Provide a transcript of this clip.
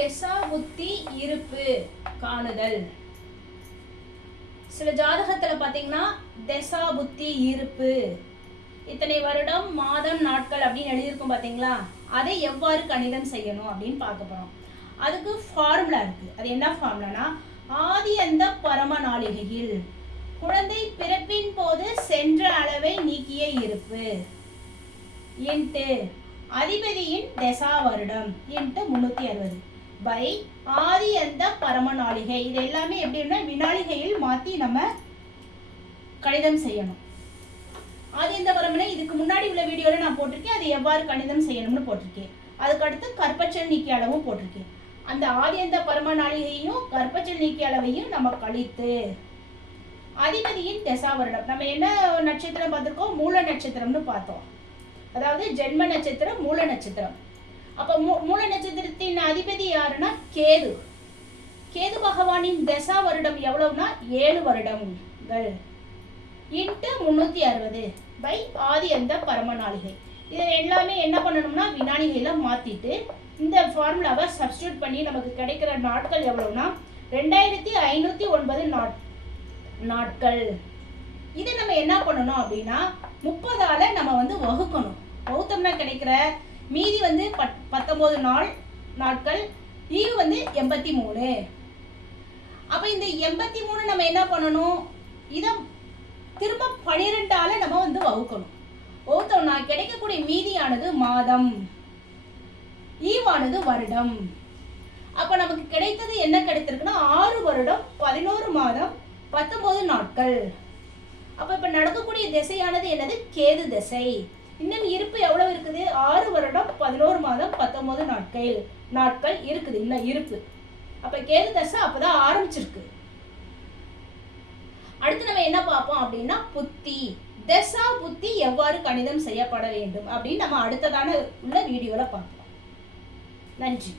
Theresa புத்தி இருப்பு காணுதல். சில ஜாதகத்துல பாத்தீங்கன்னா தெசா புத்தி இருப்பு. இத்தனை வருடம் மாதம் நாட்கள் அப்படின்னு எழுதியிருக்கும் பாத்தீங்களா? அதை எவ்வாறு கணிதம் செய்யணும் அப்படின்னு பார்க்க போறோம். அதுக்கு ஃபார்முலா இருக்கு. அது என்ன ஃபார்முலானா ஆதி அந்த பரம நாளிகையில் குழந்தை பிறப்பின் போது சென்ற அளவை நீக்கிய இருப்பு. இன்ட்டு அதிபதியின் தசா வருடம். இன்ட்டு முன்னூத்தி அறுபது. பை ஆதி அந்த பரம நாளிகை இது எல்லாமே எப்படின்னா வினாளிகையில் மாற்றி நம்ம கணிதம் செய்யணும். ஆதி அந்த பரமனை இதுக்கு முன்னாடி உள்ள வீடியோவில் நான் போட்டிருக்கேன். அது எவ்வாறு கணிதம் செய்யணும்னு போட்டிருக்கேன். அதுக்கடுத்து கற்பச்சல் நீக்கிய அளவும் போட்டிருக்கேன். அந்த ஆதி அந்த பரம நாளிகையும் கற்பச்சல் நீக்கிய அளவையும் நம்ம கழித்து அதிபதியின் தசா வருடம் நம்ம என்ன நட்சத்திரம் பார்த்துருக்கோம்? மூல நட்சத்திரம்னு பார்த்தோம். அதாவது ஜென்ம நட்சத்திரம் மூல நட்சத்திரம். அப்போ மூ- மூல நட்சத்திர அதிபதி யாருன்னா கேது. கேது பகவானின் தசா வருடம் எவ்வளவுனா ஏழு வருடங்கள். இன்ட்டு முந்நூற்றி அறுபது பை ஆதி அந்த பரம நாளிகை. இதை எல்லாமே என்ன பண்ணணும்னா வினாளிகையில மாற்றிட்டு இந்த ஃபார்முலாவை சப்ஸ்டியூட் பண்ணி நமக்கு கிடைக்கிற நாட்கள் எவ்வளோனா ரெண்டாயிரத்தி ஐநூற்றி ஒன்பது நாட் நாட்கள். இதை நம்ம என்ன பண்ணணும் அப்படின்னா முப்பதால நம்ம வந்து வகுக்கணும். வகுத்தோம்னா கிடைக்கிற மீதி வந்து பத் பத்தொம்போது நாள் நாட்கள். ஈவு வந்து எண்பத்தி மூணு. அப்போ இந்த எண்பத்தி மூணு நம்ம என்ன பண்ணணும்? இதை திரும்ப பனிரெண்டால நம்ம வந்து வகுக்கணும். வகுத்தோம்னா கிடைக்கக்கூடிய மீதியானது மாதம். E ஈவானது வருடம். அப்ப நமக்கு கிடைத்தது என்ன கிடைத்திருக்குன்னா ஆறு வருடம் பதினோரு மாதம் பத்தொன்பது நாட்கள். அப்ப இப்ப நடக்கக்கூடிய திசையானது என்னது? கேது திசை. இன்னும் இருப்பு எவ்வளவு இருக்குது? ஆறு வருடம் பதினோரு பத்தொன்பது நாட்கள் நாட்கள் இருக்குது இன்னும் இருப்பு. அப்ப கேது தசை அப்பதான் ஆரம்பிச்சிருக்கு. அடுத்து நம்ம என்ன பார்ப்போம் அப்படின்னா புத்தி. தசா புத்தி எவ்வாறு கணிதம் செய்யப்பட வேண்டும் அப்படின்னு நம்ம அடுத்ததான உள்ள வீடியோல பார்ப்போம். நன்றி.